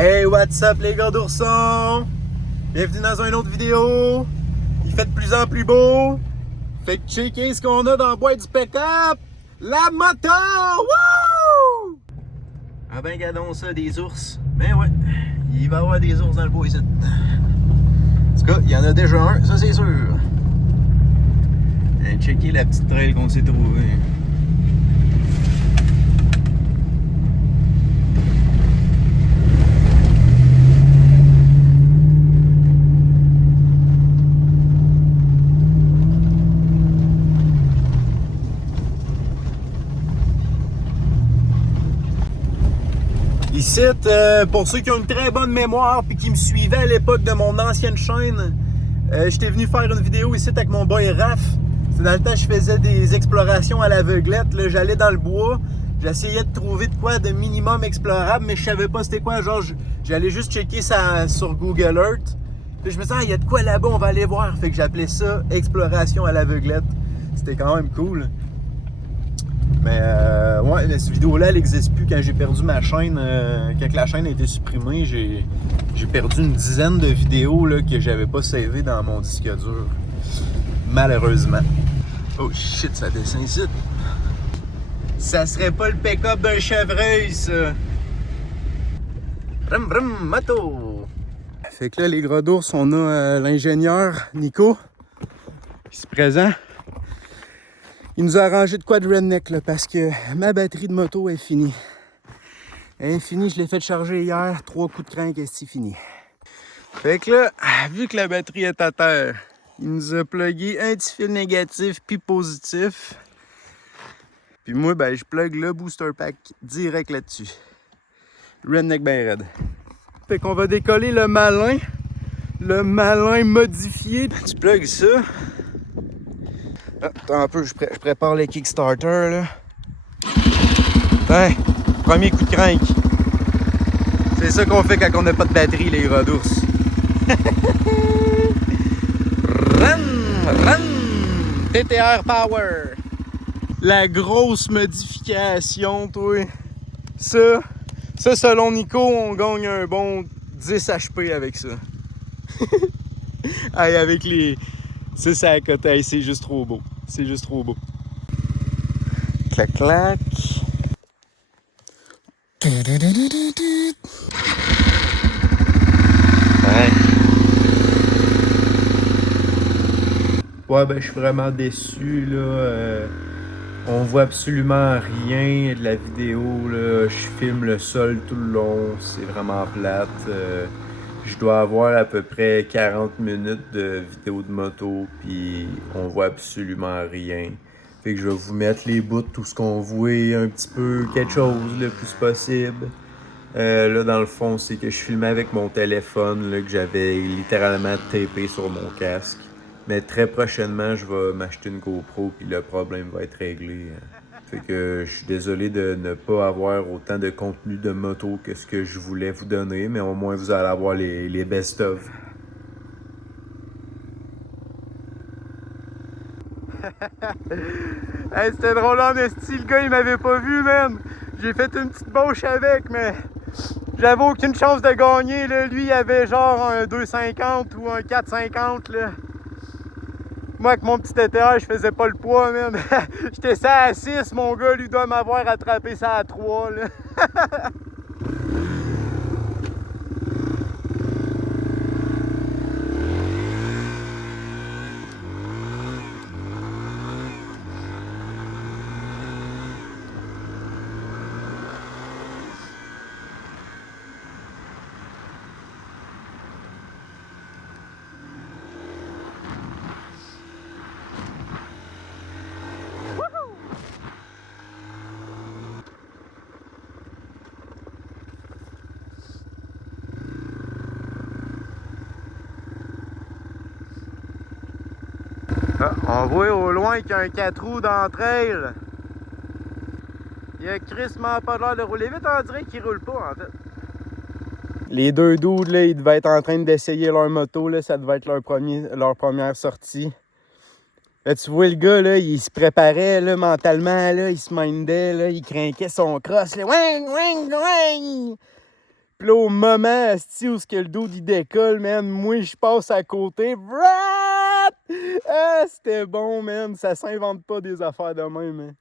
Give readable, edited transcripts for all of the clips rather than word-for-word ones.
Hey, what's up les gars d'ourson? Bienvenue dans une autre vidéo. Il fait de plus en plus beau. Fait que checker ce qu'on a dans le bois du pick-up. La moto! Wouh! Ah ben regardons ça, des ours. Ben ouais, il va y avoir des ours dans le bois ici. En tout cas, il y en a déjà un, ça c'est sûr. Checker la petite trail qu'on s'est trouvée. Ici, pour ceux qui ont une très bonne mémoire et qui me suivaient à l'époque de mon ancienne chaîne, j'étais venu faire une vidéo ici avec mon boy Raph. C'était dans le temps que je faisais des explorations à l'aveuglette. J'allais dans le bois, j'essayais de trouver de quoi de minimum explorable, mais je savais pas c'était quoi. Genre, j'allais juste checker ça sur Google Earth. Puis je me disais, il y a de quoi là-bas, on va aller voir. Fait que j'appelais ça exploration à l'aveuglette. C'était quand même cool. Mais ouais, mais cette vidéo-là, elle n'existe plus quand j'ai perdu ma chaîne. Quand la chaîne a été supprimée, j'ai perdu une dizaine de vidéos là, que j'avais pas savées dans mon disque dur. Malheureusement. Oh shit, ça descend ici. Ça serait pas le pick-up d'un chevreuil, ça. Brum brum, moto. Fait que là, les gros d'ours, on a l'ingénieur Nico, ici présent. Il nous a arrangé de quoi de redneck là, parce que ma batterie de moto est finie. Elle est finie, je l'ai fait charger hier, 3 coups de crank et c'est fini. Fait que là, vu que la batterie est à terre, il nous a plugué un petit fil négatif puis positif. Puis moi, ben, je plug le booster pack direct là-dessus. Redneck ben raide. Fait qu'on va décoller le malin modifié. Tu plugues ça. Ah, attends un peu, je prépare les Kickstarter là. Tiens, premier coup de crank. C'est ça qu'on fait quand on n'a pas de batterie, les gros d'ours. Run! TTR Power! La grosse modification, toi. Ça, selon Nico, on gagne un bon 10 HP avec ça. Hey, avec les... Ça, c'est à côté. C'est juste trop beau. C'est juste trop beau. Clac, clac. Ouais. Ouais, ben, je suis vraiment déçu, là. On voit absolument rien de la vidéo, là. Je filme le sol tout le long. C'est vraiment plate. Je dois avoir à peu près 40 minutes de vidéo de moto, puis on voit absolument rien. Fait que je vais vous mettre les bouts de tout ce qu'on voit, un petit peu quelque chose le plus possible. Là, dans le fond, c'est que je filmais avec mon téléphone là, que j'avais littéralement tapé sur mon casque. Mais très prochainement, je vais m'acheter une GoPro, puis le problème va être réglé. Fait que je suis désolé de ne pas avoir autant de contenu de moto que ce que je voulais vous donner, mais au moins vous allez avoir les best-of. Hey, c'était drôle en esti, le gars il m'avait pas vu, man. J'ai fait une petite bauche avec, mais j'avais aucune chance de gagner, là. Lui il avait genre un 2,50 ou un 4,50 là. Moi, avec mon petit TTR, je faisais pas le poids, man. J'étais ça à 6, mon gars, lui doit m'avoir attrapé ça à 3, là. Ah, on voit au loin qu'il y a un 4 roues dans le trail. Il y a crissement pas l'air de rouler vite, on dirait qu'il roule pas en fait. Les deux dudes, là, ils devaient être en train d'essayer leur moto, là, ça devait être leur première sortie. Là, tu vois le gars, là, il se préparait là, mentalement, là, il se mindait, là, il craquait son cross. Là. Ouing, ouing, ouing. Puis là, au moment, asti, où ce que le dos il décolle, man, moi, je passe à côté. Brat! Ah, c'était bon, man. Ça s'invente pas des affaires de même, hein.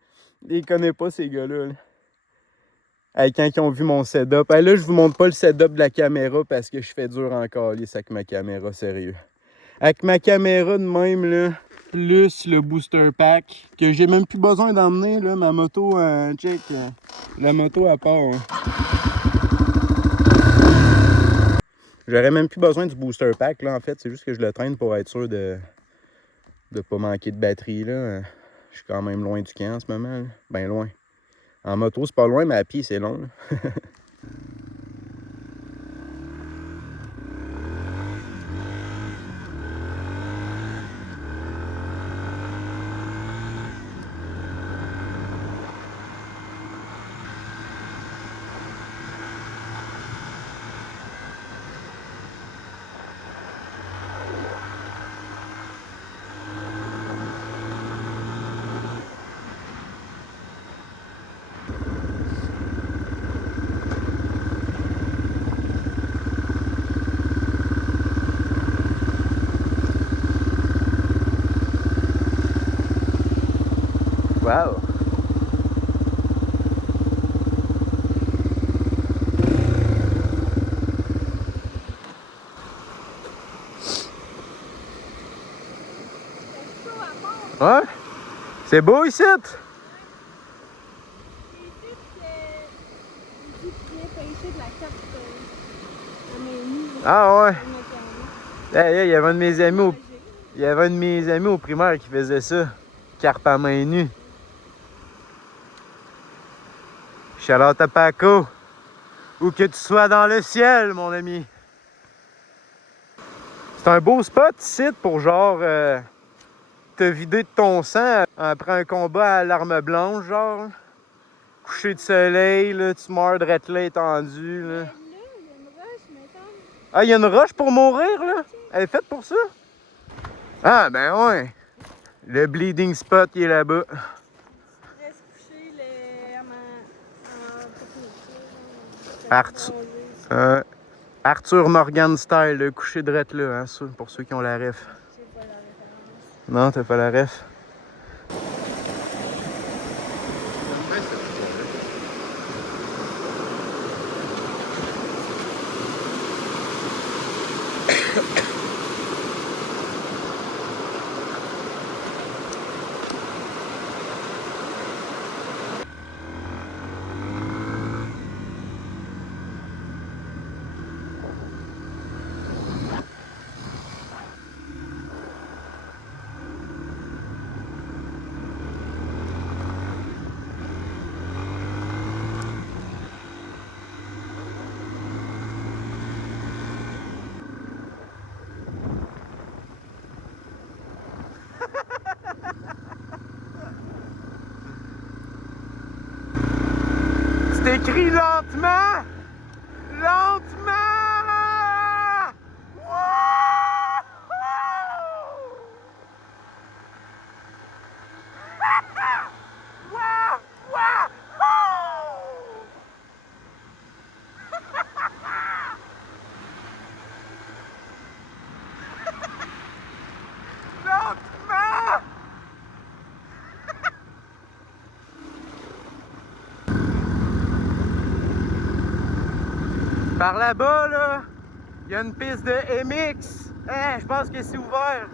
Ils connaissent pas, ces gars-là. Là. Hey, quand ils ont vu mon setup. Hey, là, je vous montre pas le setup de la caméra parce que je fais dur en calice avec ma caméra, sérieux. Avec ma caméra de même, là, plus le booster pack, que j'ai même plus besoin d'emmener, là, ma moto, check, la moto à part. Hein. J'aurais même plus besoin du booster pack, là, en fait. C'est juste que je le traîne pour être sûr de pas manquer de batterie, là. Je suis quand même loin du camp en ce moment, là. Ben loin. En moto, c'est pas loin, mais à pied, c'est long, là. Wow! Ouais? C'est beau ici? Ah ouais? Hey, il y avait un de mes amis il y avait un de mes amis au primaire qui faisait ça. Carpe à main nue. Shout-out à Paco. Où que tu sois dans le ciel, mon ami. C'est un beau spot ici pour genre te vider de ton sang après un combat à l'arme blanche, genre. Coucher de soleil, là, tu meurs de là étendu. Là. Ah, il y a une roche pour mourir, là? Elle est faite pour ça? Ah, ben ouais. Le bleeding spot, il est là-bas. Arthur Morgan style, le coucher de là, hein, pour ceux qui ont la ref. Non, t'as pas la ref. C'est écrit lentement! Lentement! Par là-bas, là, il y a une piste de MX. Hein, je pense que c'est ouvert.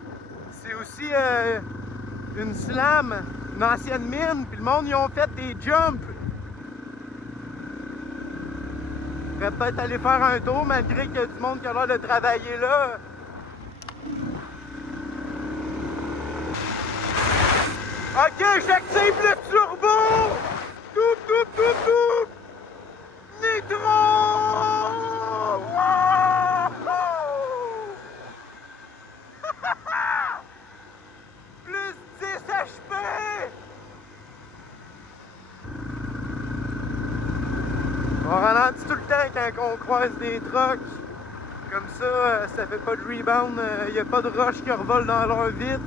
C'est aussi une slam, une ancienne mine. Puis le monde, ils ont fait des jumps. Je pourrais peut-être aller faire un tour, malgré qu'il y a du monde qui a l'air de travailler là. Ok, j'active le turbo! Toup! Nitro! Plus 10 HP! On ralentit tout le temps quand on croise des trucks. Comme ça fait pas de rebound, il n'y a pas de roches qui revolent dans leur vitre.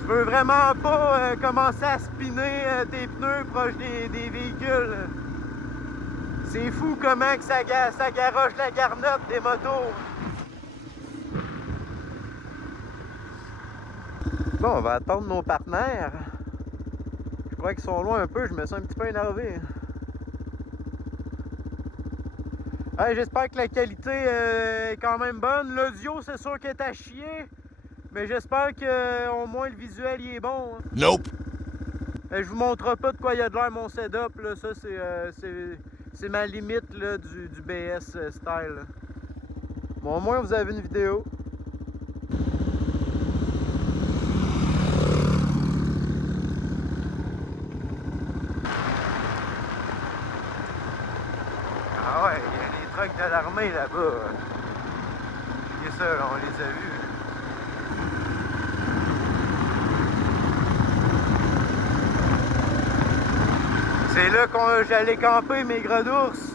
Tu veux vraiment pas commencer à spinner tes pneus proches des véhicules. C'est fou comment que ça garoche la garnotte des motos. Bon, on va attendre nos partenaires. Je crois qu'ils sont loin un peu, je me sens un petit peu énervé. Hey, j'espère que la qualité est quand même bonne. L'audio, c'est sûr qu'il est à chier. Mais j'espère qu'au moins le visuel il est bon. Nope. Je vous montre pas de quoi il y a de l'air mon setup. Là. Ça, c'est ma limite là, du BS style. Là. Bon, au moins vous avez une vidéo. Ah ouais, il y a les trucks de l'armée là-bas. C'est ça, on les a vus. C'est là que j'allais camper mes gros d'ours.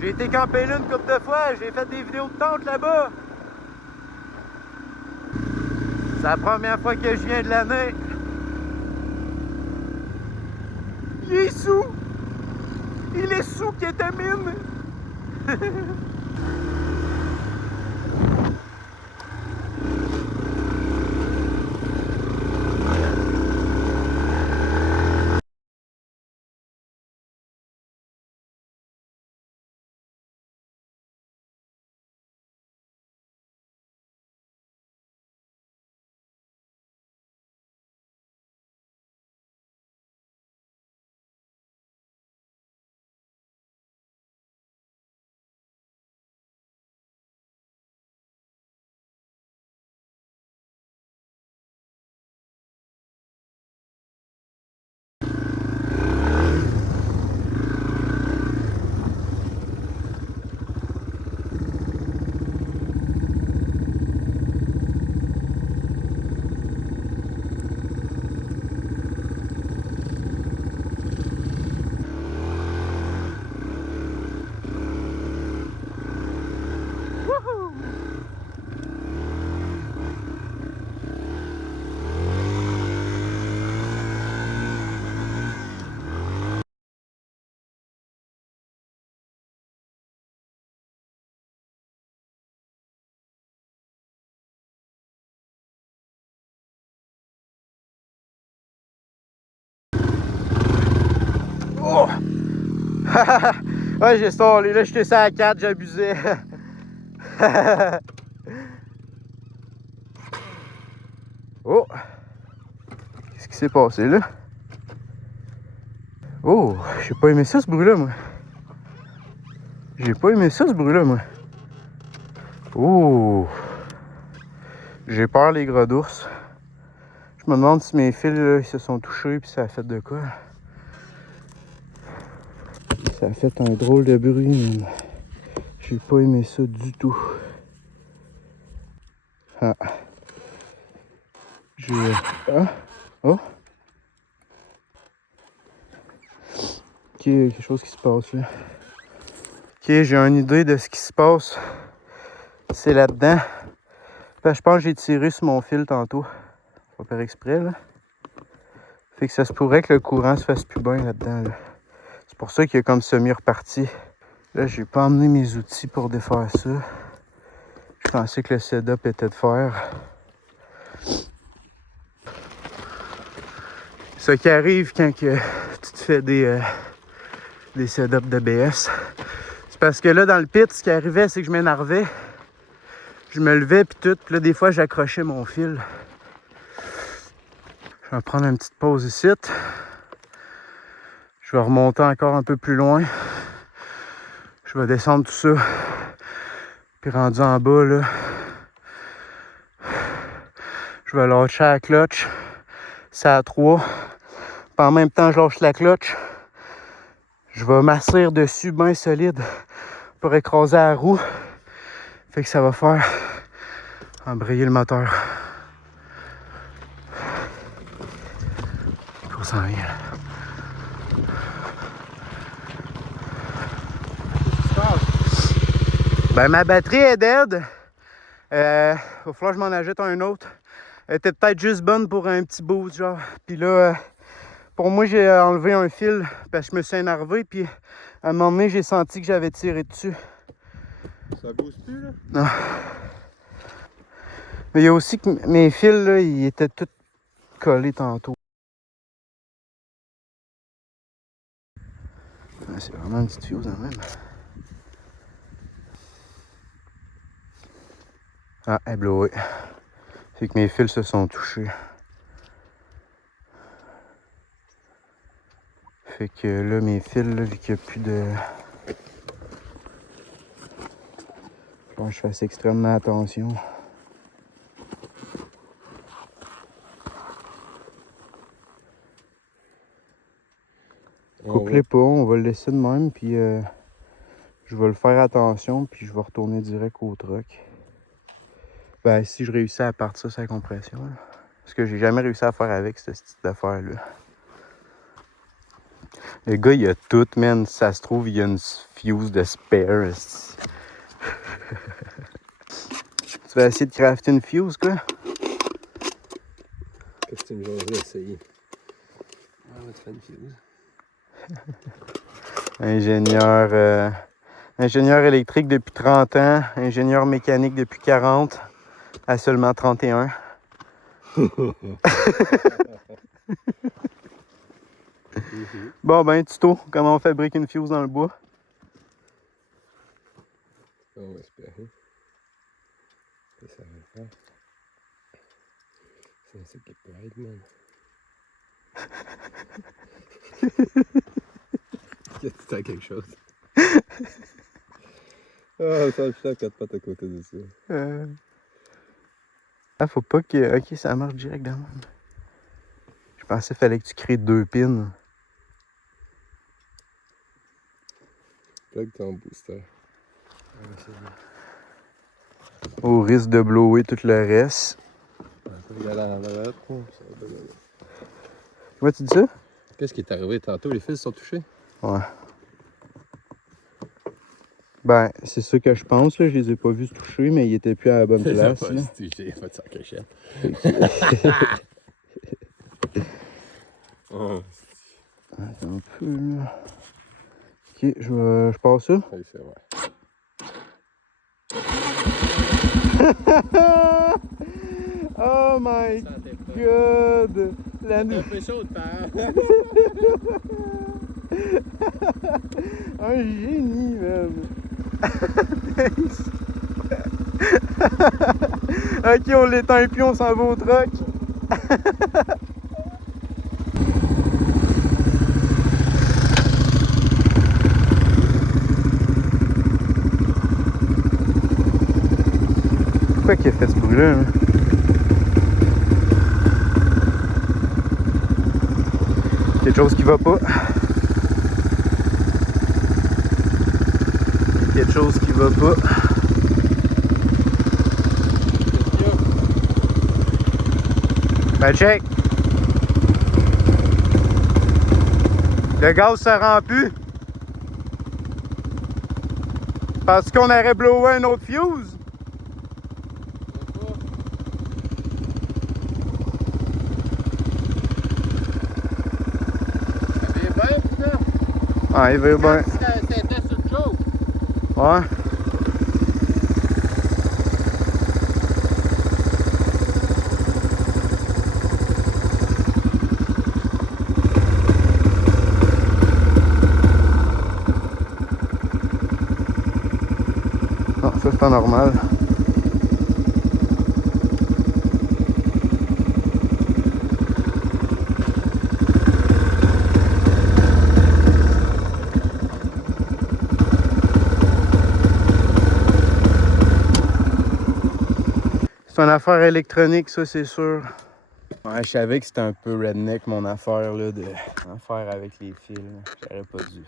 J'ai été camper là une couple de fois, j'ai fait des vidéos de tente là-bas. C'est la première fois que je viens de l'année. Il est sous! Il est sous kétamine! Oh! Ouais, j'ai stallé, là j'étais ça à 4, j'abusais. Oh! Qu'est-ce qui s'est passé là? Oh! J'ai pas aimé ça ce bruit-là, moi. J'ai pas aimé ça ce bruit-là, moi. Oh! J'ai peur, les gros d'ours. Je me demande si mes fils là, ils se sont touchés puis ça a fait de quoi. Ça a fait un drôle de bruit, mais j'ai pas aimé ça du tout. Ah. Ah. Oh. Ok, il y a quelque chose qui se passe là. Ok, j'ai une idée de ce qui se passe. C'est là-dedans. Je pense que j'ai tiré sur mon fil tantôt. Pas faire exprès là. Fait que ça se pourrait que le courant se fasse plus bien là-dedans. Là. C'est pour ça qu'il est comme semi-reparti. Là, j'ai pas emmené mes outils pour défaire ça. Je pensais que le setup était de fer. Ce qui arrive quand que tu te fais des setups d'ABS. C'est parce que là, dans le pit, ce qui arrivait, c'est que je m'énervais. Je me levais puis tout. Puis là, des fois, j'accrochais mon fil. Je vais prendre une petite pause ici. Je vais remonter encore un peu plus loin. Je vais descendre tout ça. Puis rendu en bas, là, je vais lâcher la clutch. C'est à 3. Puis en même temps, je lâche la clutch. Je vais m'asseoir dessus bien solide pour écraser la roue. Fait que ça va faire embrayer le moteur. On s'en vient. Ben ma batterie est dead. Va falloir que je m'en ajoute un autre. Elle était peut-être juste bonne pour un petit boost genre. Puis là, pour moi j'ai enlevé un fil parce que je me suis énervé. Puis À un moment donné, j'ai senti que j'avais tiré dessus. Ça bouge plus, là? Non. Mais il y a aussi que mes fils, là, ils étaient tous collés tantôt. Ouais, c'est vraiment une petite fuse, quand même. Ah, elle est blowée. Fait que mes fils se sont touchés. Fait que là, mes fils, là, vu qu'il n'y a plus de... Faut que je fasse extrêmement attention. Coupe-les pas, on va le laisser de même, puis je vais le faire attention, puis je vais retourner direct au truck. Ben, si je réussis à partir sa compression, là. Parce que j'ai jamais réussi à faire avec ce style d'affaire-là. Le gars, il a tout, man. Si ça se trouve, il y a une fuse de spare. Tu vas essayer de crafter une fuse, quoi? Qu'est-ce que tu me jases d'essayer? Ah, on va te faire une fuse. Ingénieur électrique depuis 30 ans, ingénieur mécanique depuis 40, à seulement 31. Bon ben, tuto, comment on fabrique une fuse dans le bois? On va espérer que ça va le faire. C'est ça qui peut être, man. Qu'est-ce que quelque chose? Ah, ça me fait 4 pattes à côté de ça. Ah, faut pas que... Ok, ça marche direct dans le... Je pensais qu'il fallait que tu crées 2 pins. Plug ton booster. Au risque de blower tout le reste. Comment tu dis ça? Qu'est-ce qui est arrivé tantôt? Les fils sont touchés? Ouais. Ben, c'est ça que je pense, là. Je les ai pas vus se toucher, mais ils étaient plus à la bonne place. Pas Là. touché, pas de sa cachette. Attends un peu, là. Ok, je passe ça. Oui, c'est vrai. Oh my god! La nuit. Un peu chaud de part. Un génie, man! Ok, on l'éteint puis on s'en va au truck. Pourquoi qu'il a fait ce bruit-là? Hein? Quelque chose qui va pas. Quelque chose qui va pas. Ben check. Le gaz ça rend plus. Penses-tu qu'on aurait blowé un autre fuse? Ah, il veut bien. C'était sur le joke. Ouais. Non, ça c'est pas normal. C'est une affaire électronique, ça, c'est sûr. Ouais, je savais que c'était un peu redneck, mon affaire, là, de faire avec les fils. J'aurais pas dû.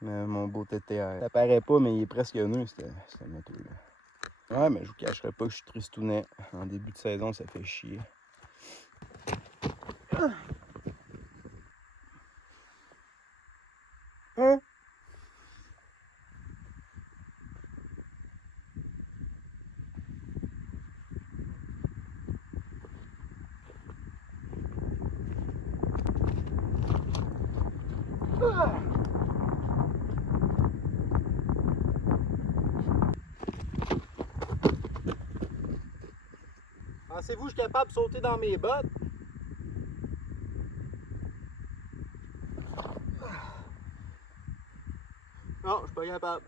Mais mon beau TTR. Ça paraît pas, mais il est presque neuf, cette moto-là. Ouais, mais je vous cacherai pas que je suis tristounet. En début de saison, ça fait chier. Hein? Pensez-vous que je suis capable de sauter dans mes bottes? Non, je suis pas capable.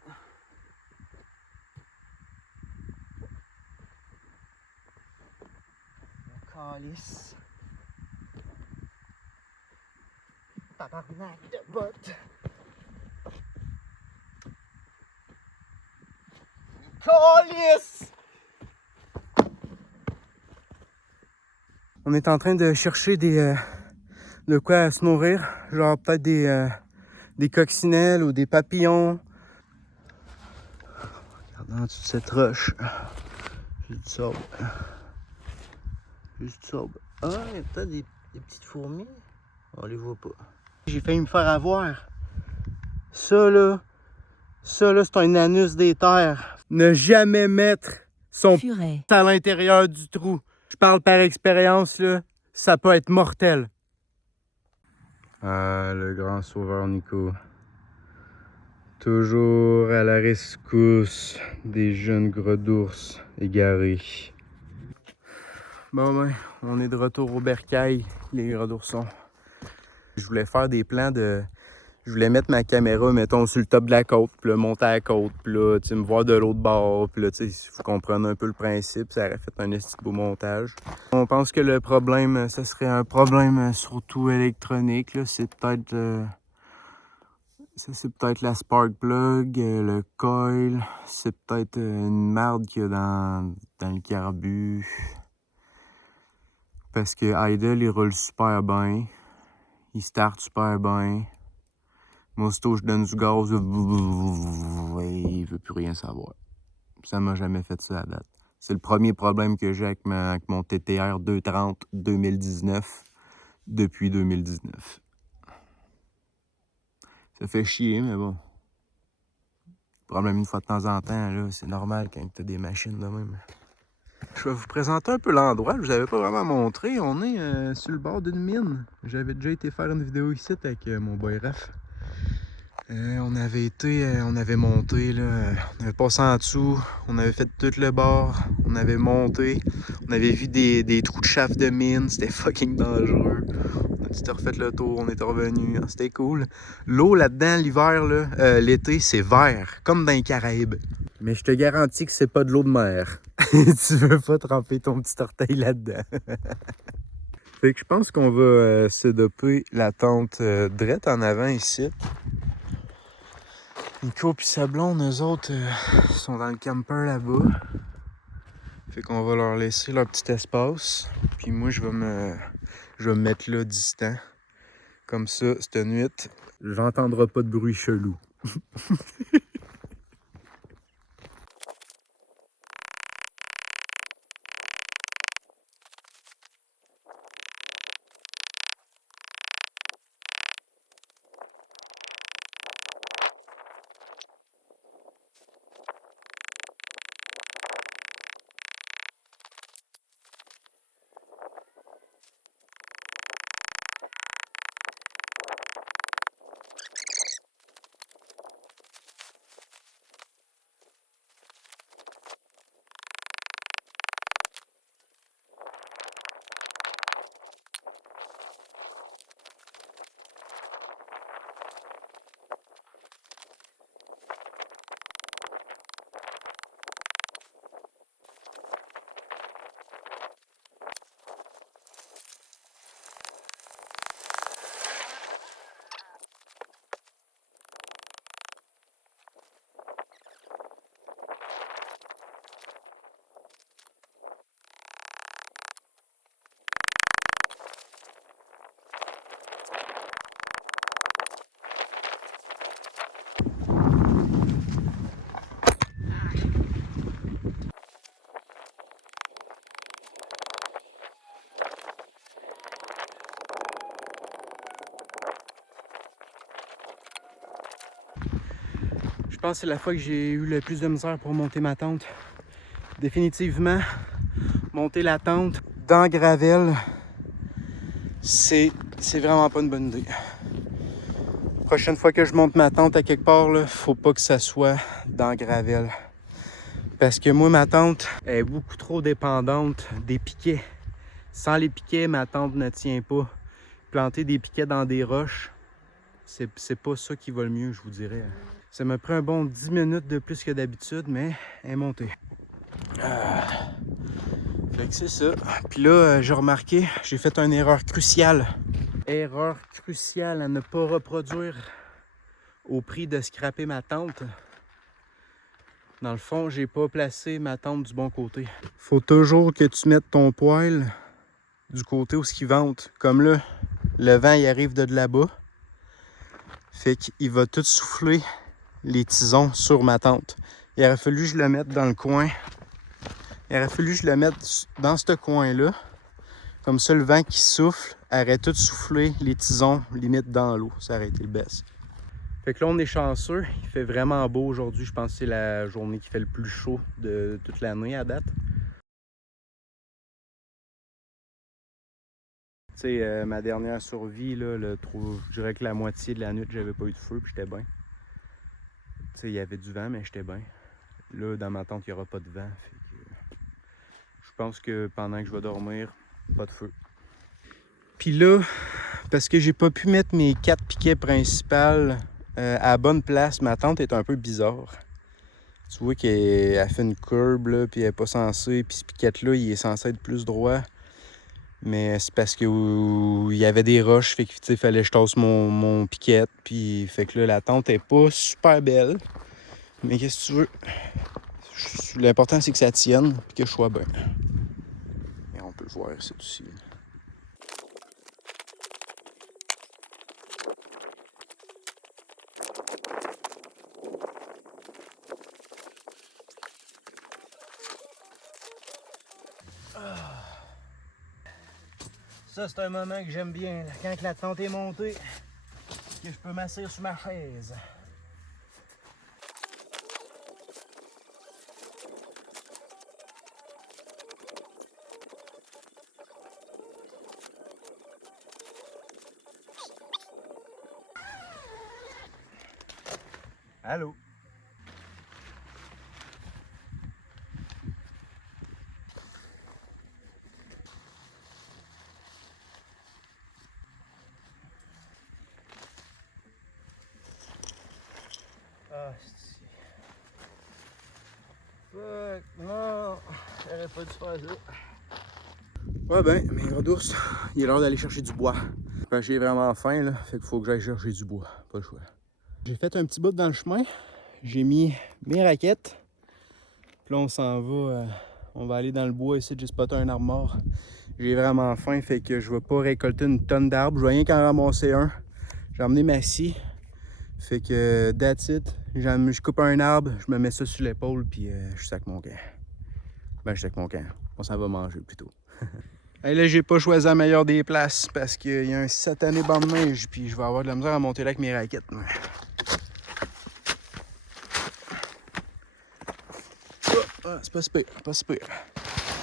Calice. Tabarnak de bottes. Calice! On est en train de chercher de quoi se nourrir. Genre peut-être des coccinelles ou des papillons. Regardez en dessous de cette roche. Juste du sable. Juste du sable. Ah, il y a peut-être des petites fourmis. On les voit pas. J'ai failli me faire avoir. Ça là, c'est un anus des terres. Ne jamais mettre son Furet. à l'intérieur du trou. Je parle par expérience, là. Ça peut être mortel. Ah, le grand sauveur Nico. Toujours à la rescousse des jeunes gros d'ours égarés. Bon, ben, on est de retour au bercail, les gros d'oursons. Je voulais faire des plans de... Je voulais mettre ma caméra, mettons, sur le top de la côte, puis là, monter à la côte, puis là, tu sais, me voir de l'autre bord, puis là, tu sais, vous comprenez un peu le principe, ça aurait fait un esti de beau montage. On pense que le problème, ça serait un problème surtout électronique, là, c'est peut-être... ça, c'est peut-être la spark plug, le coil, c'est peut-être une merde qu'il y a dans le carbu. Parce que Idle, il roule super bien, il start super bien. Moi, aussitôt je donne du gaz, il veut plus rien savoir. Ça m'a jamais fait ça à date. C'est le premier problème que j'ai avec mon TTR 230 2019 depuis 2019. Ça fait chier, mais bon. Problème une fois de temps en temps, là, c'est normal quand tu as des machines de même. Je vais vous présenter un peu l'endroit, je vous avais pas vraiment montré. On est sur le bord d'une mine. J'avais déjà été faire une vidéo ici avec mon boy Raph. On avait monté, là, on avait passé en dessous, on avait fait tout le bord, on avait monté, on avait vu des trous de chaff de mine, c'était fucking dangereux. On a tout refait le tour, on était revenu, c'était cool. L'eau là-dedans, l'hiver, là, l'été, c'est vert, comme dans les Caraïbes. Mais je te garantis que c'est pas de l'eau de mer. Tu veux pas tremper ton petit orteil là-dedans. Fait que je pense qu'on va sédoper la tente drette en avant ici. Nico et sa blonde, eux autres, sont dans le camper là-bas. Fait qu'on va leur laisser leur petit espace. Puis moi, je vais me mettre là distant. Comme ça, cette nuit, j'entendrai pas de bruit chelou. Je pense que c'est la fois que j'ai eu le plus de misère pour monter ma tente. Définitivement, monter la tente dans Gravel, c'est vraiment pas une bonne idée. Prochaine fois que je monte ma tente à quelque part, là, faut pas que ça soit dans Gravel. Parce que moi, ma tente est beaucoup trop dépendante des piquets. Sans les piquets, ma tente ne tient pas. Planter des piquets dans des roches, c'est pas ça qui va le mieux, je vous dirais. Ça m'a pris un bon 10 minutes de plus que d'habitude, mais elle est montée. Fait que c'est ça. Puis là, j'ai remarqué, j'ai fait une erreur cruciale. Erreur cruciale à ne pas reproduire au prix de scraper ma tente. Dans le fond, j'ai pas placé ma tente du bon côté. Faut toujours que tu mettes ton poêle du côté où il vente. Comme là, le vent il arrive de là-bas. Fait qu'il va tout souffler les tisons sur ma tente. Il aurait fallu que je le mette dans le coin. Il aurait fallu que je le mette dans ce coin-là. Comme ça, le vent qui souffle aurait tout soufflé les tisons limite dans l'eau. Ça aurait été le best. Fait que là, on est chanceux. Il fait vraiment beau aujourd'hui. Je pense que c'est la journée qui fait le plus chaud de toute l'année à date. Tu sais, ma dernière survie, là, je dirais que la moitié de la nuit, j'avais pas eu de feu, puis j'étais bien. Tu sais, il y avait du vent, mais j'étais bien. Là, dans ma tente, il n'y aura pas de vent. Fait que je pense que pendant que je vais dormir, pas de feu. Puis là, parce que j'ai pas pu mettre mes 4 piquets principaux à la bonne place, ma tente est un peu bizarre. Tu vois qu'elle fait une courbe, là, puis elle n'est pas censée. Puis ce piquet-là, il est censé être plus droit. Mais c'est parce que il y avait des roches, fait qu'il fallait que je tasse mon piquet. Puis fait que là, la tente est pas super belle. Mais qu'est-ce que tu veux? L'important, c'est que ça tienne et que je sois bien. Et on peut le voir ici aussi. Ça, c'est un moment que j'aime bien, quand la tente est montée, que je peux m'asseoir sur ma chaise. Allô? Ah, c'est... Fuck, non! J'aurais pas dû faire ça. Ouais ben, mes gros d'ours, il est l'heure d'aller chercher du bois. Ben, j'ai vraiment faim, là, fait qu'il faut que j'aille chercher du bois. Pas le choix. J'ai fait un petit bout dans le chemin. J'ai mis mes raquettes. Puis là, on s'en va. On va aller dans le bois ici. J'ai spoté un arbre mort. J'ai vraiment faim, fait que je vais pas récolter une tonne d'arbres. Je vais rien qu'en ramasser un. J'ai emmené ma scie. Fait que that's it. Je coupe un arbre, je me mets ça sur l'épaule, puis je sac mon camp. Ben, je sac mon camp. On s'en va manger plutôt. Et là, j'ai pas choisi la meilleure des places parce qu'il y a un satané banc de neige, puis je vais avoir de la misère à monter là avec mes raquettes. Oh, c'est pas si pire, pas si pire.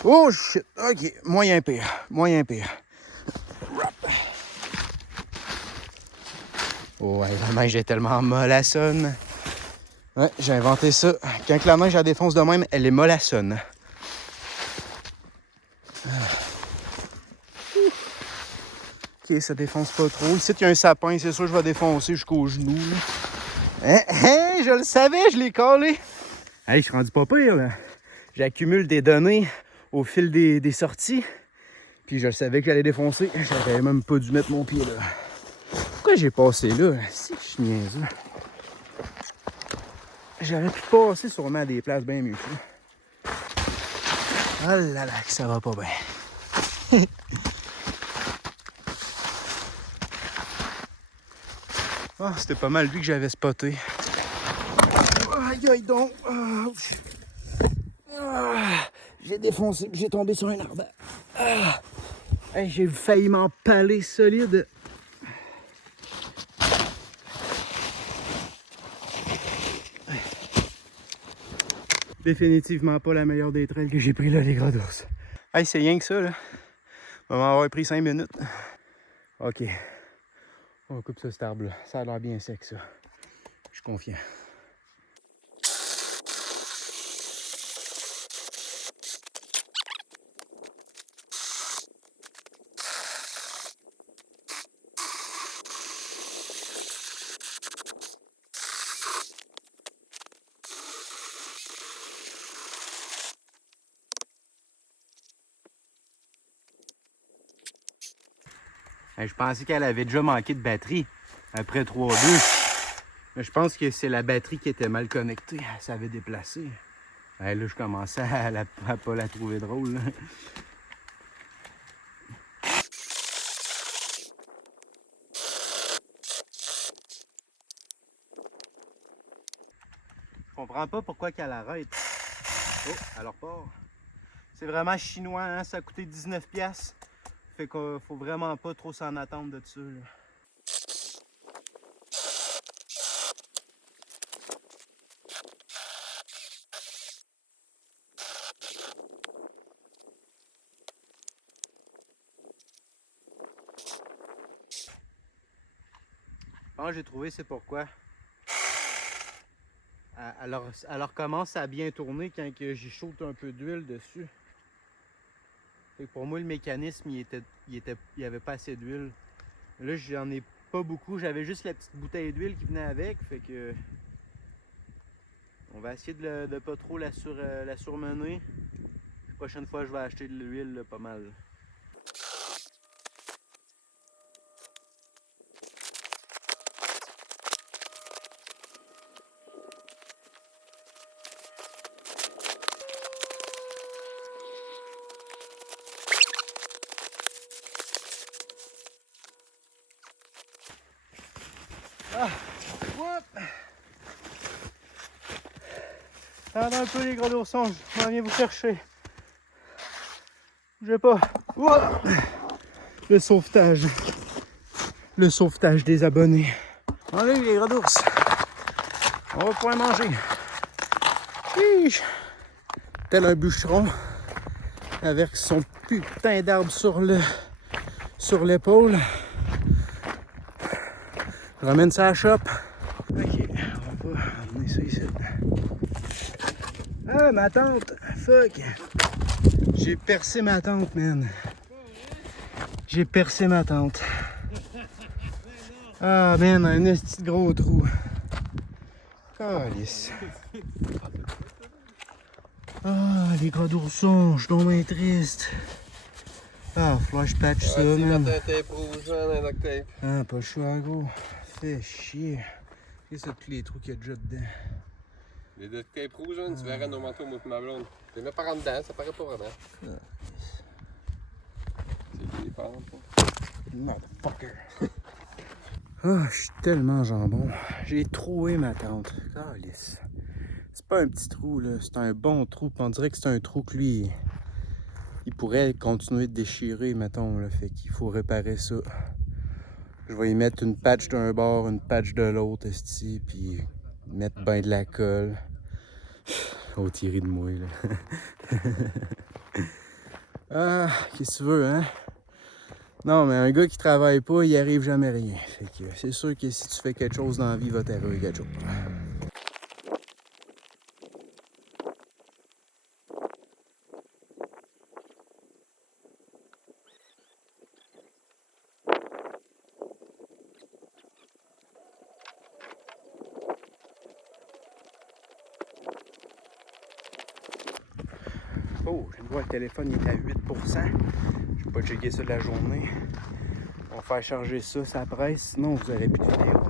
Oh shit, ok, moyen pire, moyen pire. Oh, ouais, la neige est tellement mollassonne. Ouais, j'ai inventé ça. Quand la neige la défonce de même, elle est mollassonne. Ok, ça défonce pas trop. Ici, il y a un sapin, c'est sûr que je vais défoncer jusqu'aux genoux. Hein? Hein? Je le savais, je l'ai collé. Hey, je suis rendu pas pire, là. J'accumule des données au fil des sorties. Puis je le savais que j'allais défoncer. J'avais même pas dû mettre mon pied là. Pourquoi j'ai passé là? Si je suis niaiseux. J'aurais pu passer sûrement à des places bien mieux que ça. Oh là là, que ça va pas bien. Ah, c'était pas mal lui que j'avais spoté. Aïe aïe donc. J'ai défoncé, j'ai tombé sur un arbre. Hey, j'ai failli m'empaler solide. Définitivement pas la meilleure des trails que j'ai pris là, les gros d'ours. Hey, c'est rien que ça, là. Ça va m'avoir pris 5 minutes. Ok. On coupe ça, cet arbre-là. Ça a l'air bien sec, ça. Je suis confiant. Je pensais qu'elle avait déjà manqué de batterie après 3-2. Mais je pense que c'est la batterie qui était mal connectée. Elle s'avait déplacé. Là, je commençais à pas la trouver drôle. Là. Je comprends pas pourquoi qu'elle arrête. Oh, elle repart. C'est vraiment chinois, hein? Ça a coûté 19$. Fait qu'il faut vraiment pas trop s'en attendre de ça. Là. Bon, j'ai trouvé, c'est pourquoi. Elle commence à bien tourner quand j'y saute un peu d'huile dessus. Fait que pour moi, le mécanisme, il avait pas assez d'huile. Là, j'en ai pas beaucoup. J'avais juste la petite bouteille d'huile qui venait avec. Fait que on va essayer de pas trop la surmener. La prochaine fois, je vais acheter de l'huile pas mal. Ah! Whoop! Attendez un peu les gros d'oursons, je m'en viens vous chercher. Je vais pas. Whoop! Le sauvetage. Le sauvetage des abonnés. Allez les gros d'ours. On va pouvoir manger. Chiche. Tel un bûcheron. Avec son putain d'arbre sur l'épaule. Je ramène ça à la shop. Ok, on va amener ça ici. Ah, ma tente! Fuck! J'ai percé ma tente, man. J'ai percé ma tente. Ah, man, un petit gros trou. Calice. Ah, les gros d'ourson, je suis donc bien triste. Ah, faut que je patch ça, man. Ah, pas le choix, gros. Fait chier. Qu'est-ce que tous les trous qu'il y a déjà dedans? Les deux tape rouges, tu verrais nos manteaux, moi et ma blonde. Tu les mets par en dedans, ça paraît pas vraiment. C'est des pentes. Motherfucker. Ah, je suis tellement jambon. J'ai troué ma tente. Calice. C'est pas un petit trou, là. C'est un bon trou. On dirait que c'est un trou que lui, il pourrait continuer de déchirer, mettons. Là. Fait qu'il faut réparer ça. Je vais y mettre une patch d'un bord, une patch de l'autre, esti, puis mettre ben de la colle. Oh, tirer de moi, là. Ah, qu'est-ce que tu veux, hein? Non, mais un gars qui travaille pas, il arrive jamais rien. Fait que c'est sûr que si tu fais quelque chose dans la vie, il va t'arriver quelque chose. Oh, je vois le téléphone il est à 8%. Je vais pas checker ça de la journée. On va faire charger ça, ça presse, sinon vous aurez plus de vidéo.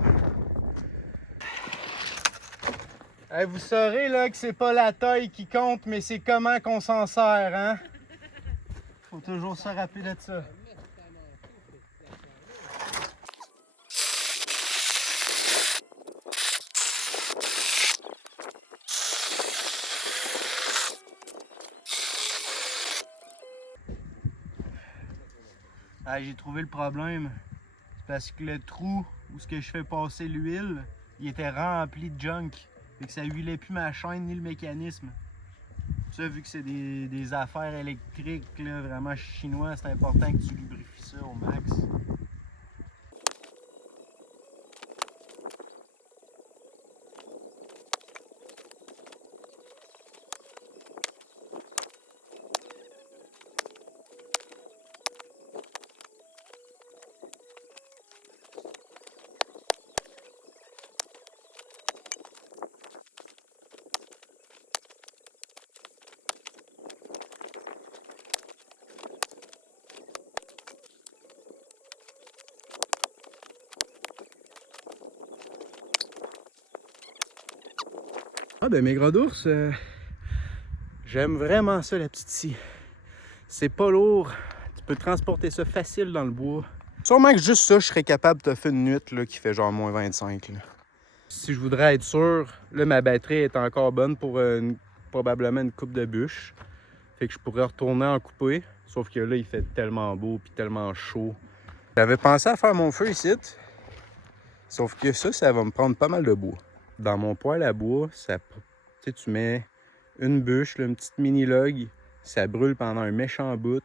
Hey, vous saurez là que c'est pas la taille qui compte, mais c'est comment qu'on s'en sert, hein? Faut toujours se rappeler de ça. Ah, j'ai trouvé le problème. C'est parce que le trou où ce que je fais passer l'huile, il était rempli de junk. Fait que ça huilait plus ma chaîne ni le mécanisme. Ça, vu que c'est des affaires électriques là, vraiment chinois, c'est important que tu lubrifies ça au max. Ah, ben, mes gros d'ours, j'aime vraiment ça, la petite scie. C'est pas lourd. Tu peux transporter ça facile dans le bois. Sûrement que juste ça, je serais capable de te faire une nuit là, qui fait genre moins 25. Là. Si je voudrais être sûr, là, ma batterie est encore bonne pour probablement une coupe de bûches. Fait que je pourrais retourner en couper. Sauf que là, il fait tellement beau puis tellement chaud. J'avais pensé à faire mon feu ici. Sauf que ça va me prendre pas mal de bois. Dans mon poêle à bois, ça, tu mets une bûche, là, une petite mini-log. Ça brûle pendant un méchant bout.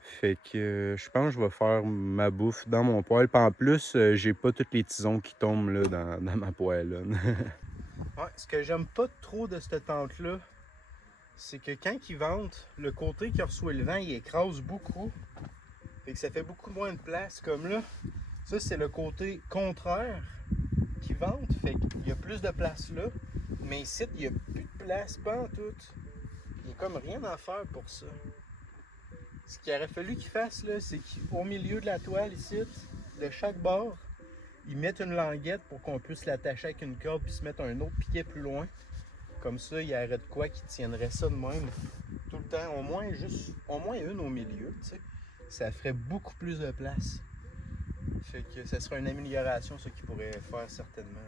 Fait que je pense que je vais faire ma bouffe dans mon poêle. Puis en plus, j'ai pas tous les tisons qui tombent là, dans ma poêle. Ouais, ce que j'aime pas trop de cette tente-là, c'est que quand il vente, le côté qui reçoit le vent, il écrase beaucoup. Fait que ça fait beaucoup moins de place. Comme là, ça c'est le côté contraire qui vente. Fait qu'il y a plus de place là. Mais ici, il n'y a plus de place, pas en tout. Il n'y a comme rien à faire pour ça. Ce qu'il aurait fallu qu'il fasse, là, c'est qu'au milieu de la toile, ici, de chaque bord, ils mettent une languette pour qu'on puisse l'attacher avec une corde puis se mettre un autre piquet plus loin. Comme ça, il y aurait de quoi qui tiendrait ça de même tout le temps. Au moins une au milieu, tu sais. Ça ferait beaucoup plus de place. Fait que ça serait une amélioration, ce qu'ils pourraient faire certainement.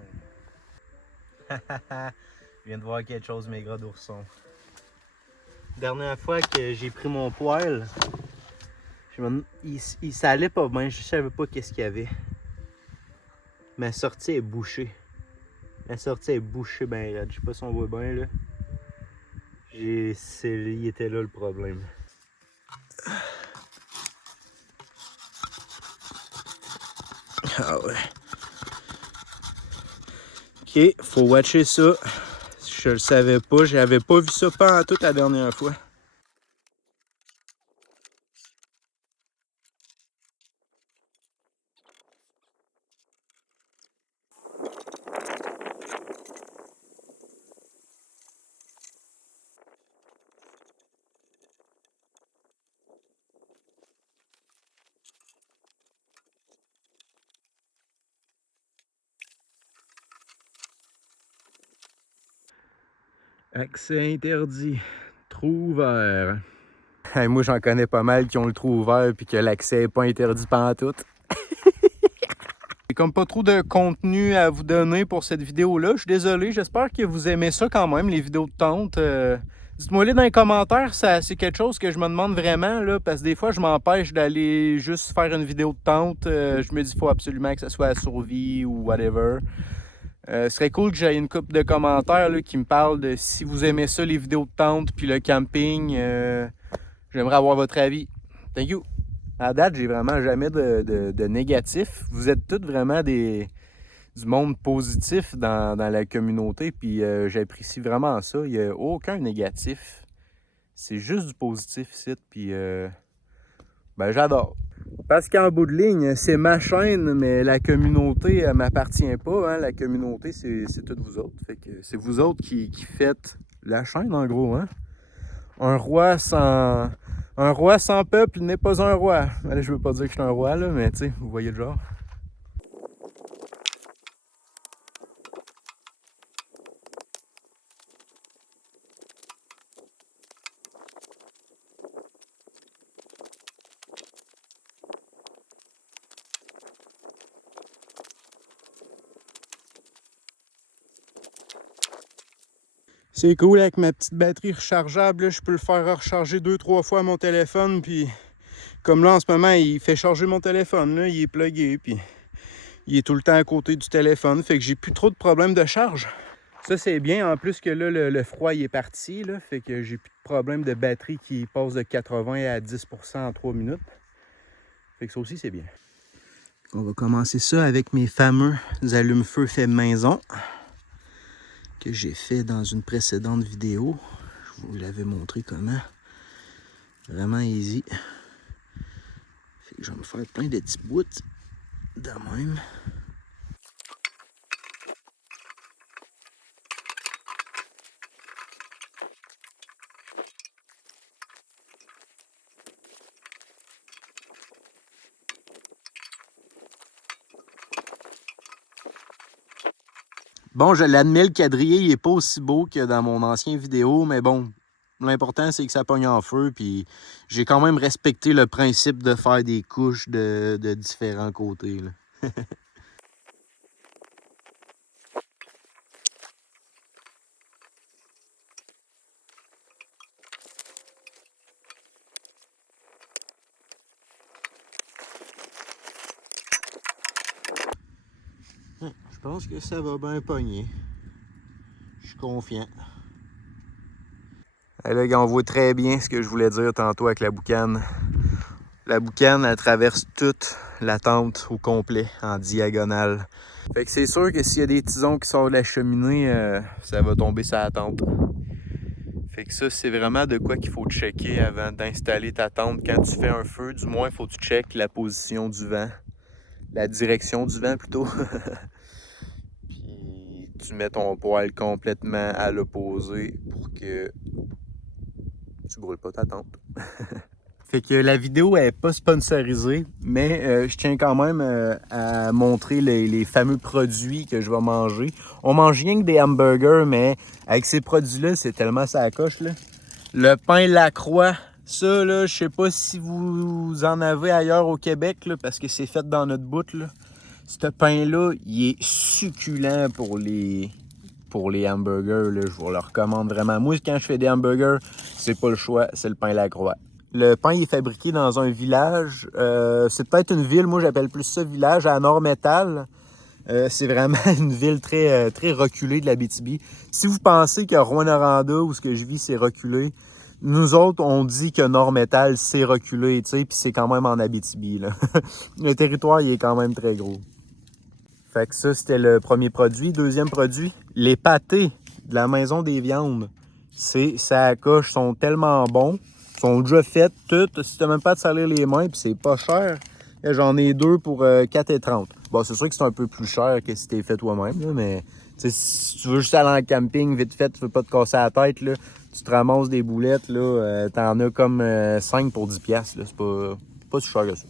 Je viens de voir quelque chose, mes gros d'ourson. Dernière fois que j'ai pris mon poêle, ça allait pas bien, je savais pas qu'est-ce qu'il y avait. Ma sortie est bouchée. La sortie est bouchée ben raide. Je sais pas si on voit bien là. Il était là le problème. Ah ouais. Ok, faut watcher ça. Je le savais pas, j'avais pas vu ça pendant toute la dernière fois. Accès interdit. Trou ouvert. Hey, moi, j'en connais pas mal qui ont le trou ouvert puis que l'accès n'est pas interdit pantoute. J'ai comme pas trop de contenu à vous donner pour cette vidéo-là. Je suis désolé. J'espère que vous aimez ça quand même, les vidéos de tente. Dites-moi dans les commentaires, c'est quelque chose que je me demande vraiment, là, parce que des fois, je m'empêche d'aller juste faire une vidéo de tente. Je me dis qu'il faut absolument que ça soit à survie ou whatever. Ce serait cool que j'aie une couple de commentaires là, qui me parlent de si vous aimez ça, les vidéos de tente puis le camping. J'aimerais avoir votre avis. Thank you. À date, j'ai vraiment jamais de négatif. Vous êtes tous vraiment du monde positif dans la communauté. Puis j'apprécie vraiment ça. Il n'y a aucun négatif. C'est juste du positif ici. Puis ben, j'adore. Parce qu'en bout de ligne, c'est ma chaîne, mais la communauté, elle m'appartient pas. Hein. La communauté, c'est toutes vous autres. Fait que c'est vous autres qui faites la chaîne, en gros. Hein. Un roi sans peuple n'est pas un roi. Allez, je veux pas dire que je suis un roi, là, mais tu sais, vous voyez le genre. C'est cool avec ma petite batterie rechargeable, là, je peux le faire recharger 2-3 fois mon téléphone, puis comme là en ce moment il fait charger mon téléphone, là, il est plugué, puis il est tout le temps à côté du téléphone, fait que j'ai plus trop de problèmes de charge. Ça c'est bien, en plus que là le froid il est parti, là, fait que j'ai plus de problème de batterie qui passe de 80 à 10% en 3 minutes. Fait que ça aussi c'est bien. On va commencer ça avec mes fameux allume-feu fait maison que j'ai fait dans une précédente vidéo. Je vous l'avais montré comment. Vraiment easy. Fait que je vais me faire plein de petits bouts de même. Bon, je l'admets, le quadrillé, il est pas aussi beau que dans mon ancien vidéo, mais bon, l'important, c'est que ça pogne en feu, puis j'ai quand même respecté le principe de faire des couches de différents côtés, là. Je pense que ça va bien pogner. Je suis confiant. Et là, on voit très bien ce que je voulais dire tantôt avec la boucane. La boucane, elle traverse toute la tente au complet, en diagonale. Fait que c'est sûr que s'il y a des tisons qui sortent de la cheminée, ça va tomber sur la tente. Fait que ça, c'est vraiment de quoi qu'il faut checker avant d'installer ta tente. Quand tu fais un feu, du moins, il faut que tu checkes la position du vent. La direction du vent, plutôt. Puis tu mets ton poêle complètement à l'opposé pour que tu brûles pas ta tente. Fait que la vidéo est pas sponsorisée, mais je tiens quand même à montrer les fameux produits que je vais manger. On mange rien que des hamburgers, mais avec ces produits-là, c'est tellement ça coche, là. Le pain Lacroix, ça, là, je sais pas si vous en avez ailleurs au Québec, là, parce que c'est fait dans notre bout, là. Ce pain-là, il est succulent pour les hamburgers, là. Je vous le recommande vraiment. Moi, quand je fais des hamburgers, c'est pas le choix, c'est le pain Lacroix. Le pain il est fabriqué dans un village. C'est peut-être une ville, moi j'appelle plus ça village, à Nord-Métal. C'est vraiment une ville très, très reculée de l'Abitibi. Si vous pensez que Rouyn-Noranda, où ce que je vis, c'est reculé, nous autres, on dit que Nord-Métal, c'est reculé, tu sais, puis c'est quand même en Abitibi, là. Le territoire, il est quand même très gros. Fait que ça, c'était le premier produit. Deuxième produit, les pâtés de la Maison des Viandes. Ça coche, sont tellement bons. Sont déjà faites toutes. Si t'as même pas de salir les mains, puis c'est pas cher. J'en ai deux pour 4,30. Bon, c'est sûr que c'est un peu plus cher que si t'es fait toi-même, là, mais si tu veux juste aller en camping vite fait, tu veux pas te casser la tête, là, tu te ramasses des boulettes, là, t'en as comme 5 pour 10$. Là, c'est pas si cher que ça.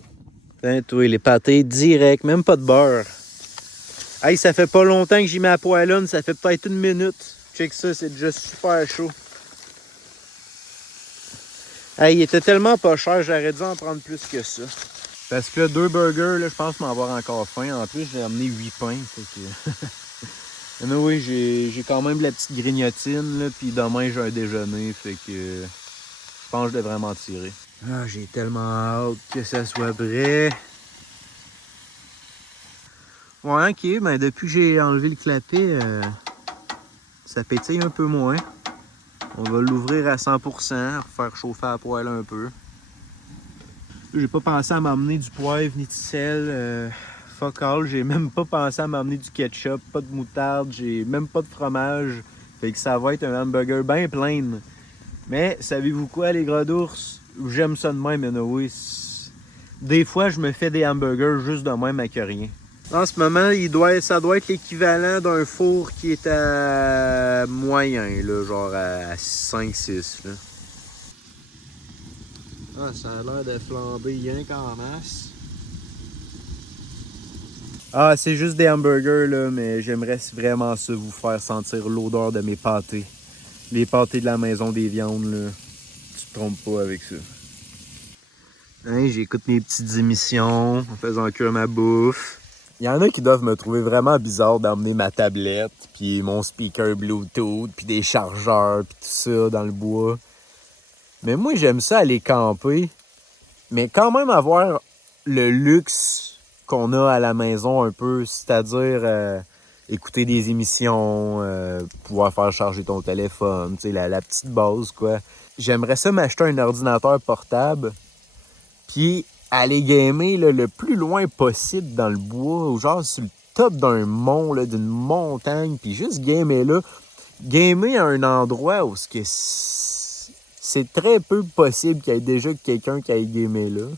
Tiens, toi, les pâtés direct, même pas de beurre. Hey, ça fait pas longtemps que j'y mets la poêlonne, ça fait peut-être 1 minute. Check ça, c'est déjà super chaud. Hey, il était tellement pas cher, j'aurais dû en prendre plus que ça. Parce que 2 burgers, là, je pense m'avoir encore faim. En plus, j'ai amené 8 pains. Fait que... Mais oui, j'ai quand même de la petite grignotine, là, puis demain, j'ai un déjeuner. Fait que je pense que je devrais m'en tirer. Ah, j'ai tellement hâte que ça soit prêt. Ouais, ok, ben depuis que j'ai enlevé le clapet, ça pétille un peu moins. On va l'ouvrir à 100%, faire chauffer la poêle un peu. J'ai pas pensé à m'emmener du poivre ni de sel. Fuck all, j'ai même pas pensé à m'emmener du ketchup, pas de moutarde, j'ai même pas de fromage. Fait que ça va être un hamburger bien plein. Mais savez-vous quoi, les gros d'ours? J'aime ça de même, anyway. Des fois, je me fais des hamburgers juste de même avec rien. En ce moment, ça doit être l'équivalent d'un four qui est à moyen, là, genre à 5-6. Là. Ah, ça a l'air de flamber rien qu'en masse. Ah, c'est juste des hamburgers, là, mais j'aimerais vraiment ça vous faire sentir l'odeur de mes pâtés. Les pâtés de la Maison des Viandes, là. Tu te trompes pas avec ça. Hein, j'écoute mes petites émissions en faisant cuire ma bouffe. Il y en a qui doivent me trouver vraiment bizarre d'emmener ma tablette, puis mon speaker Bluetooth, puis des chargeurs, puis tout ça dans le bois. Mais moi, j'aime ça aller camper, mais quand même avoir le luxe qu'on a à la maison un peu, c'est-à-dire écouter des émissions, pouvoir faire charger ton téléphone, tu sais, la petite base, quoi. J'aimerais ça m'acheter un ordinateur portable, puis aller gamer là, le plus loin possible dans le bois, ou genre sur le top d'un mont, là, d'une montagne, puis juste gamer là. Gamer à un endroit où c'est très peu possible qu'il y ait déjà quelqu'un qui aille gamer là.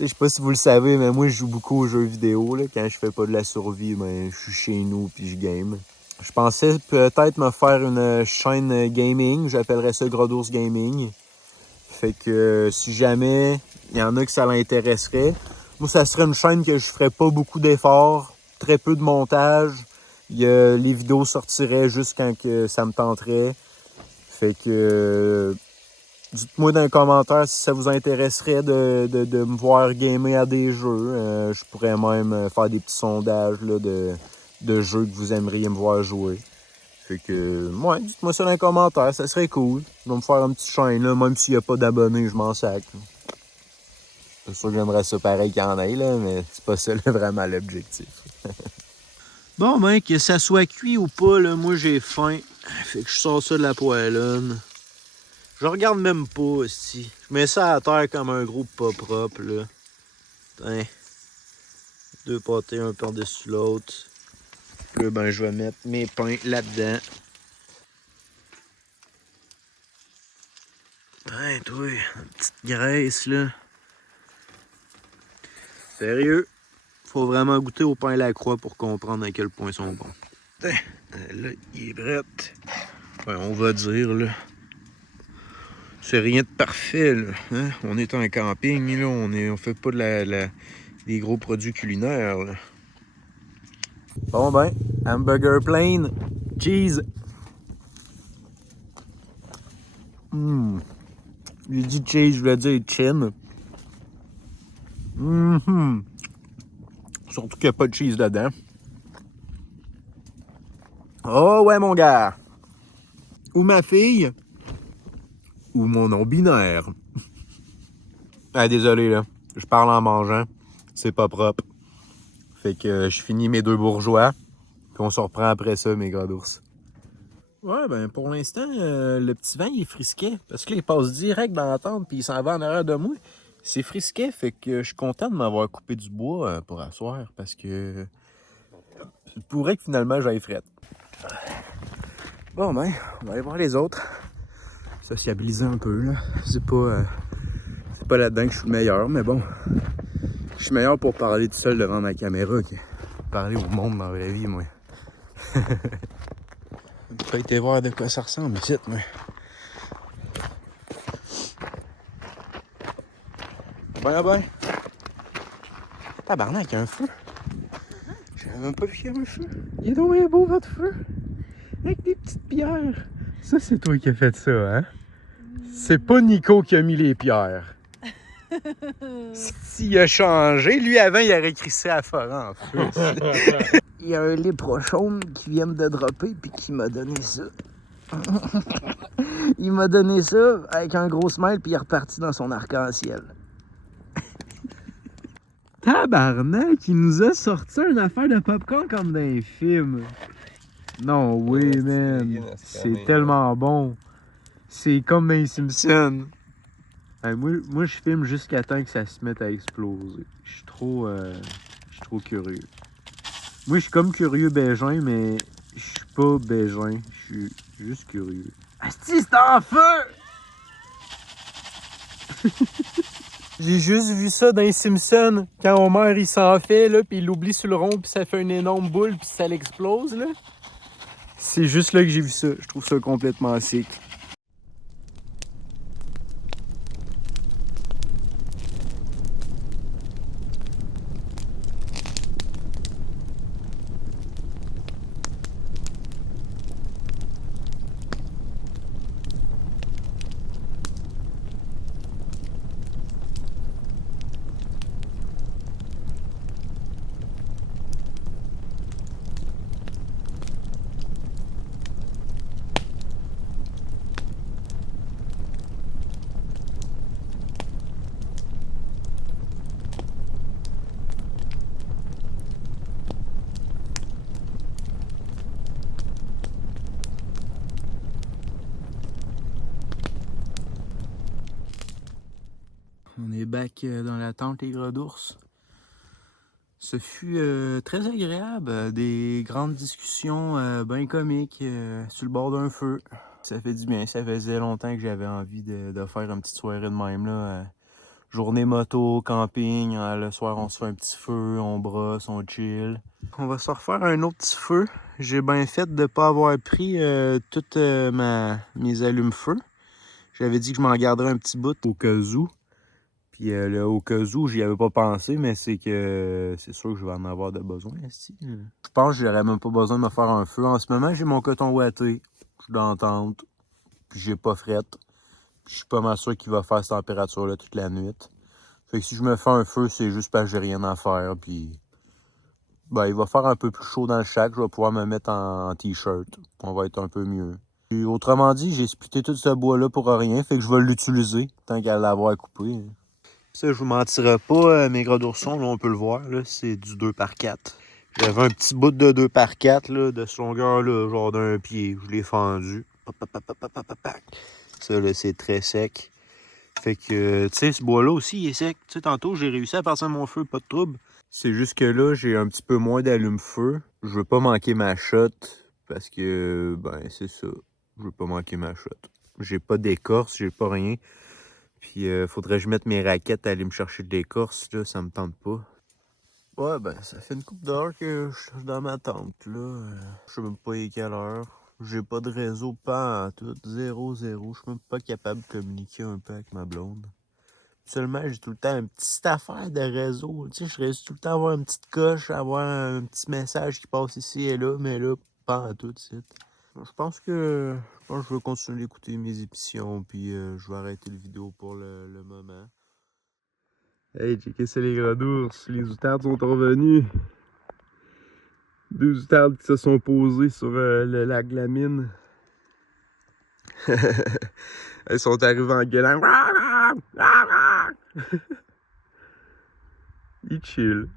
Je sais pas si vous le savez, mais moi je joue beaucoup aux jeux vidéo. Là. Quand je fais pas de la survie, ben, je suis chez nous puis je game. Je pensais peut-être me faire une chaîne gaming, j'appellerais ça Gros d'ours Gaming. Fait que si jamais il y en a que ça l'intéresserait, moi ça serait une chaîne que je ferais pas beaucoup d'efforts, très peu de montage, Les vidéos sortiraient juste quand que ça me tenterait. Fait que dites-moi dans les commentaires si ça vous intéresserait de me voir gamer à des jeux. Je pourrais même faire des petits sondages là, de jeux que vous aimeriez me voir jouer. Fait que, ouais, dites-moi ça dans les commentaires, ça serait cool. Je vais me faire un petit chaîne, là, même s'il n'y a pas d'abonnés, je m'en sac. C'est sûr que j'aimerais ça pareil qu'il y en ait, là, mais c'est pas ça là, vraiment l'objectif. Bon, ben, que ça soit cuit ou pas, là, moi j'ai faim. Fait que je sors ça de la poêlonne. Je regarde même pas, si. Je mets ça à terre comme un gros pas propre, là. Putain. 2 pâtés, un par-dessus l'autre. Là, ben, je vais mettre mes pains là-dedans. Putain, toi, une petite graisse, là. Sérieux? Faut vraiment goûter au pain à la croix pour comprendre à quel point ils sont bons. Putain, là, il est brette. Ouais, on va dire, là. C'est rien de parfait, là. Hein? On est en camping, là. On fait pas des gros produits culinaires, là. Bon ben, hamburger plain, cheese. J'ai dit cheese, je voulais dire chin. Surtout qu'il n'y a pas de cheese dedans. Oh ouais, mon gars. Ou ma fille, ou mon nom binaire. Ah, désolé, là. Je parle en mangeant. C'est pas propre. Fait que je finis mes 2 bourgeois. Puis on se reprend après ça, mes gars d'ours. Ouais, ben pour l'instant, le petit vent, il est frisquet. Parce que là, il passe direct dans la tente, puis il s'en va en arrière de moi. C'est frisquet, fait que je suis content de m'avoir coupé du bois pour asseoir. Parce que je pourrais que finalement, j'aille frette. Bon, ben, on va aller voir les autres. Sociabiliser un peu, là. C'est pas là-dedans que je suis le meilleur, mais bon. Je suis meilleur pour parler tout seul devant ma caméra que parler au monde dans la vraie vie, moi. J'ai pas été voir de quoi ça ressemble ici, moi. Ben. Tabarnak, il y a un feu. J'avais même pas vu qu'il y avait un feu. Il est donc bien beau, votre feu. Avec des petites pierres. Ça, c'est toi qui as fait ça, hein? C'est pas Nico qui a mis les pierres. S'il a changé, lui avant, il aurait crissé à forêt en feu. Il y a un léprochaune qui vient de dropper puis qui m'a donné ça. Il m'a donné ça avec un gros smile puis il est reparti dans son arc-en-ciel. Tabarnak, il nous a sorti une affaire de popcorn comme dans les films. Non, oui, man. C'est tellement bon. C'est comme dans les Simpsons. Hey, moi, je filme jusqu'à temps que ça se mette à exploser. Je suis trop curieux. Moi, je suis comme curieux bégin, mais je suis pas bégin. Je suis juste curieux. Asti, c'est en feu! J'ai juste vu ça dans les Simpsons, quand Homer il s'en fait, là, puis il l'oublie sur le rond, puis ça fait une énorme boule, puis ça l'explose, là. C'est juste là que j'ai vu ça. Je trouve ça complètement sick. On est back dans la tente les gros d'ours. Ce fut très agréable, des grandes discussions bien comiques sur le bord d'un feu. Ça fait du bien, ça faisait longtemps que j'avais envie de faire une petite soirée de même là. Journée moto, camping, le soir on se fait un petit feu, on brosse, on chill. On va se refaire un autre petit feu. J'ai bien fait de ne pas avoir pris toutes mes allumes-feu. J'avais dit que je m'en garderais un petit bout au cas où. Puis là, au cas où, j'y avais pas pensé, mais c'est que c'est sûr que je vais en avoir de besoin. Ici. Je pense que j'aurais même pas besoin de me faire un feu. En ce moment, j'ai mon coton ouaté. Je suis dans la tente. Puis j'ai pas frette. Puis je suis pas mal sûr qu'il va faire cette température-là toute la nuit. Fait que si je me fais un feu, c'est juste parce que j'ai rien à faire. Puis ben, il va faire un peu plus chaud dans le shack. Je vais pouvoir me mettre en t-shirt. On va être un peu mieux. Puis, autrement dit, j'ai splitté tout ce bois-là pour rien. Fait que je vais l'utiliser tant qu'à l'avoir coupé. Ça, je vous mentirai pas, mes gras d'ourson, là, on peut le voir, là, c'est du 2x4. J'avais un petit bout de 2x4, là, de ce longueur-là, genre d'un pied. Je l'ai fendu. Ça, là, c'est très sec. Fait que, tu sais, ce bois-là aussi, il est sec. Tu sais, tantôt, j'ai réussi à passer mon feu, pas de trouble. C'est juste que là, j'ai un petit peu moins d'allume-feu. Je veux pas manquer ma shot, parce que, ben, c'est ça. Je veux pas manquer ma shot. J'ai pas d'écorce, j'ai pas rien. Puis, faudrait que je mette mes raquettes à aller me chercher de l'écorce, là, ça me tente pas. Ouais, ben, ça fait une couple d'heures que je suis dans ma tente, là. Je sais même pas il est quelle heure. J'ai pas de réseau, pas en tout. 0, 0. Je suis même pas capable de communiquer un peu avec ma blonde. Seulement, j'ai tout le temps une petite affaire de réseau. Tu sais, je réussis tout le temps à avoir une petite coche, à avoir un petit message qui passe ici et là, mais là, pas en tout, c'est. Je pense que je vais continuer d'écouter mes émissions, puis je vais arrêter la vidéo pour le moment. Hey, checkez ça les gros d'ours, les outardes sont revenus. 2 outardes qui se sont posées sur le lac de la mine. Elles sont arrivées en gueulant. Ils chill.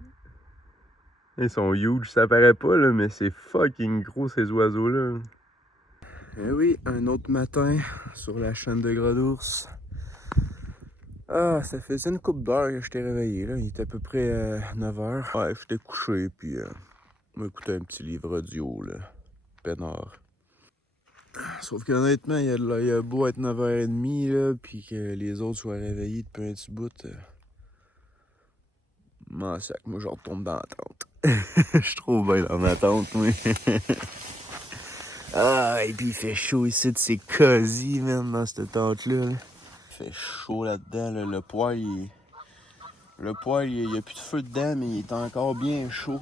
Ils sont huge, ça paraît pas là, mais c'est fucking gros ces oiseaux-là. Eh oui, un autre matin sur la chaîne de gros d'ours. Ah, ça faisait une couple d'heures que je t'ai réveillé là. Il était à peu près 9h. Ouais, j'étais couché puis m'écouter un petit livre audio là. Peinard. Sauf qu'honnêtement, il a beau être 9h30 là, puis que les autres soient réveillés depuis un petit bout. Moi, je retourne dans la tente. Je suis trop bien dans ma tente, moi. Ah, et puis il fait chaud ici, c'est cosy, même, dans cette tente-là. Il fait chaud là-dedans, là. Le poêle, il n'y a plus de feu dedans, mais il est encore bien chaud.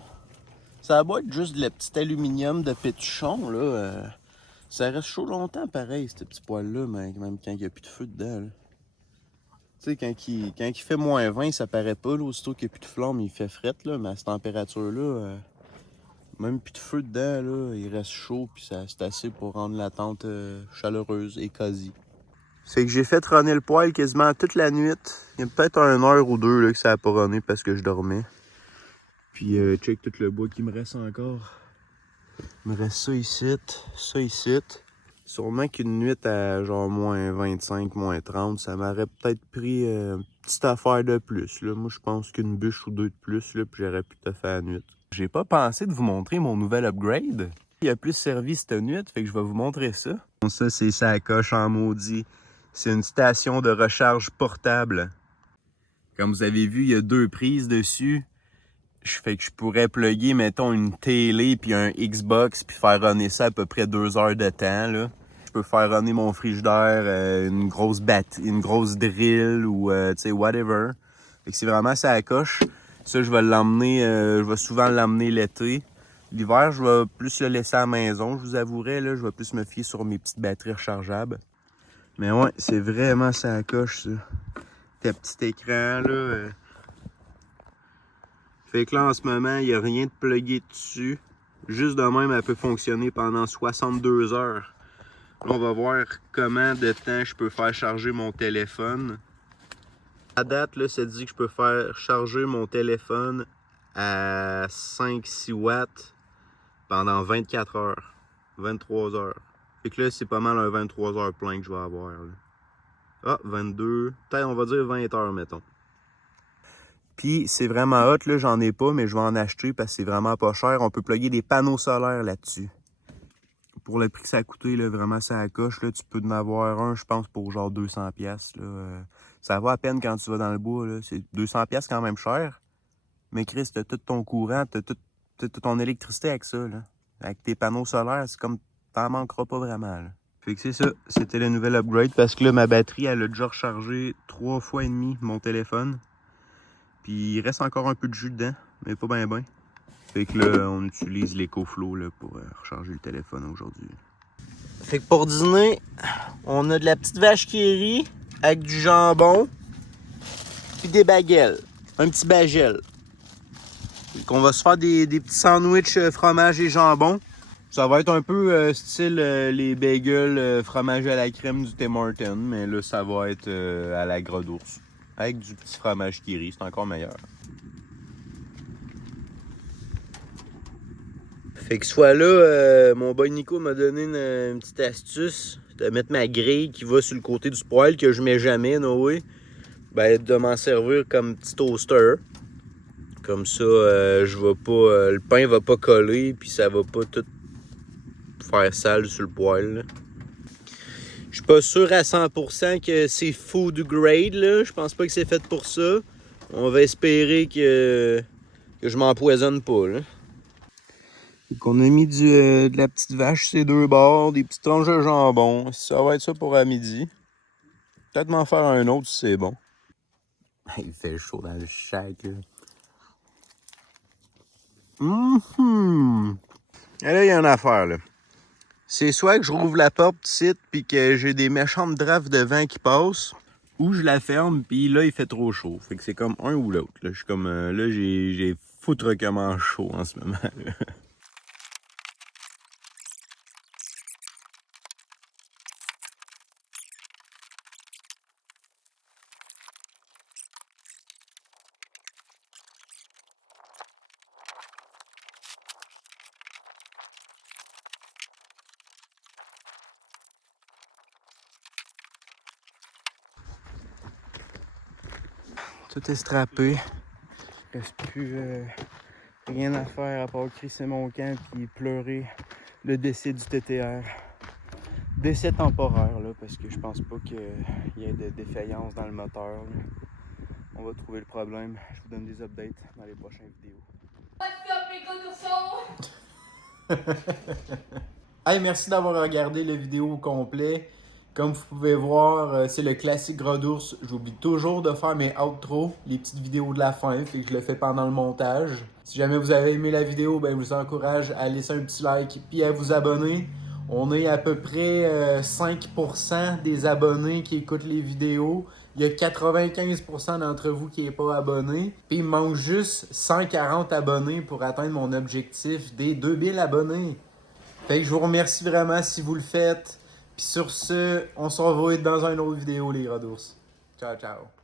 Ça va être juste de la petite aluminium de pétuchon, là. Ça reste chaud longtemps, pareil, ce petit poêle-là, même quand il n'y a plus de feu dedans, là. Tu sais, quand il fait moins 20, ça paraît pas, là, aussitôt qu'il n'y a plus de flamme, il fait fret, là, mais à cette température-là, même plus de feu dedans, là, il reste chaud, puis c'est assez pour rendre la tente chaleureuse et cosy. C'est que j'ai fait runner le poêle quasiment toute la nuit. Il y a peut-être 1 heure ou 2 là, que ça a pas runné parce que je dormais. Puis check tout le bois qui me reste encore. Il me reste ça ici, ça ici. Sûrement qu'une nuit à genre moins 25, moins 30, ça m'aurait peut-être pris une petite affaire de plus. Là. Moi, je pense qu'une bûche ou 2 de plus, là, puis j'aurais pu te faire la nuit. J'ai pas pensé de vous montrer mon nouvel upgrade. Il a plus servi cette nuit, fait que je vais vous montrer ça. Ça, c'est sa coche en maudit. C'est une station de recharge portable. Comme vous avez vu, il y a 2 prises dessus. Fait que je pourrais plugger, mettons, une télé puis un Xbox puis faire runner ça à peu près 2 heures de temps, là. Je peux faire runner mon frigidaire, une grosse drill ou, tu sais, whatever. Fait que c'est vraiment ça à coche. Ça, je vais l'emmener, je vais souvent l'emmener l'été. L'hiver, je vais plus le laisser à la maison, je vous avouerai, là. Je vais plus me fier sur mes petites batteries rechargeables. Mais ouais, c'est vraiment ça à coche, ça. Tes petit écran, là. Fait que là, en ce moment, il n'y a rien de plugué dessus. Juste de même, elle peut fonctionner pendant 62 heures. Là, on va voir comment de temps je peux faire charger mon téléphone. À date, là, ça dit que je peux faire charger mon téléphone à 5-6 watts pendant 24 heures. 23 heures. Fait que là, c'est pas mal un 23 heures plein que je vais avoir. Là. Ah, 22. Peut-être, on va dire 20 heures, mettons. Puis c'est vraiment hot, là, j'en ai pas, mais je vais en acheter parce que c'est vraiment pas cher. On peut plugger des panneaux solaires là-dessus. Pour le prix que ça a coûté, là, vraiment ça à coche, là, tu peux en avoir un, je pense, pour genre 200$. Là. Ça va à peine quand tu vas dans le bois. Là. C'est 200$ quand même cher. Mais Chris, t'as tout ton courant, t'as toute ton électricité avec ça. Là. Avec tes panneaux solaires, c'est comme t'en manqueras pas vraiment. Là. Fait que c'est ça, c'était le nouvel upgrade parce que là, ma batterie, elle a déjà rechargé 3 fois et demi mon téléphone. Puis il reste encore un peu de jus dedans, mais pas bien ben. Fait que là, on utilise l'EcoFlow là, pour recharger le téléphone aujourd'hui. Fait que pour dîner, on a de la petite vache qui rit avec du jambon puis des baguettes. Un petit bagel. Fait qu'on va se faire des petits sandwichs fromage et jambon. Ça va être un peu style les bagels fromage à la crème du Tim Hortons, mais là, ça va être à la gras d'ours. Avec du petit fromage qui rit, c'est encore meilleur. Fait que soit là, mon boy Nico m'a donné une petite astuce de mettre ma grille qui va sur le côté du poêle que je mets jamais, Noé. Ben, de m'en servir comme petit toaster. Comme ça, je vais pas, le pain va pas coller puis ça va pas tout faire sale sur le poêle. Là. Je suis pas sûr à 100% que c'est food grade, là. Je pense pas que c'est fait pour ça. On va espérer que je m'empoisonne pas, là. On a mis de la petite vache sur ces deux bords, des petites tranches de jambon. Ça va être ça pour à midi. Peut-être m'en faire un autre si c'est bon. Il fait chaud dans le shack, là. Et là, il y a une affaire, là. C'est soit que je rouvre la porte ici puis que j'ai des méchantes drafts de vent qui passent, ou je la ferme puis là il fait trop chaud. Fait que c'est comme un ou l'autre. Là, je suis comme là j'ai foutre comment chaud en ce moment. Là. Tout est strappé. Il reste plus rien à faire à part crisser mon camp puis pleurer le décès du TTR. Décès temporaire, là, parce que je pense pas qu'il y ait de défaillance dans le moteur. Là. On va trouver le problème. Je vous donne des updates dans les prochaines vidéos. What's up, hey, merci d'avoir regardé la vidéo au complet. Comme vous pouvez voir, c'est le classique gras d'ours. J'oublie toujours de faire mes outros, les petites vidéos de la fin, fait que je le fais pendant le montage. Si jamais vous avez aimé la vidéo, ben, je vous encourage à laisser un petit like puis à vous abonner. On est à peu près 5% des abonnés qui écoutent les vidéos. Il y a 95% d'entre vous qui n'est pas abonné. Puis il me manque juste 140 abonnés pour atteindre mon objectif des 2000 abonnés. Fait que je vous remercie vraiment si vous le faites. Puis sur ce, on se revoit dans une autre vidéo, les gras d'ours. Ciao, ciao.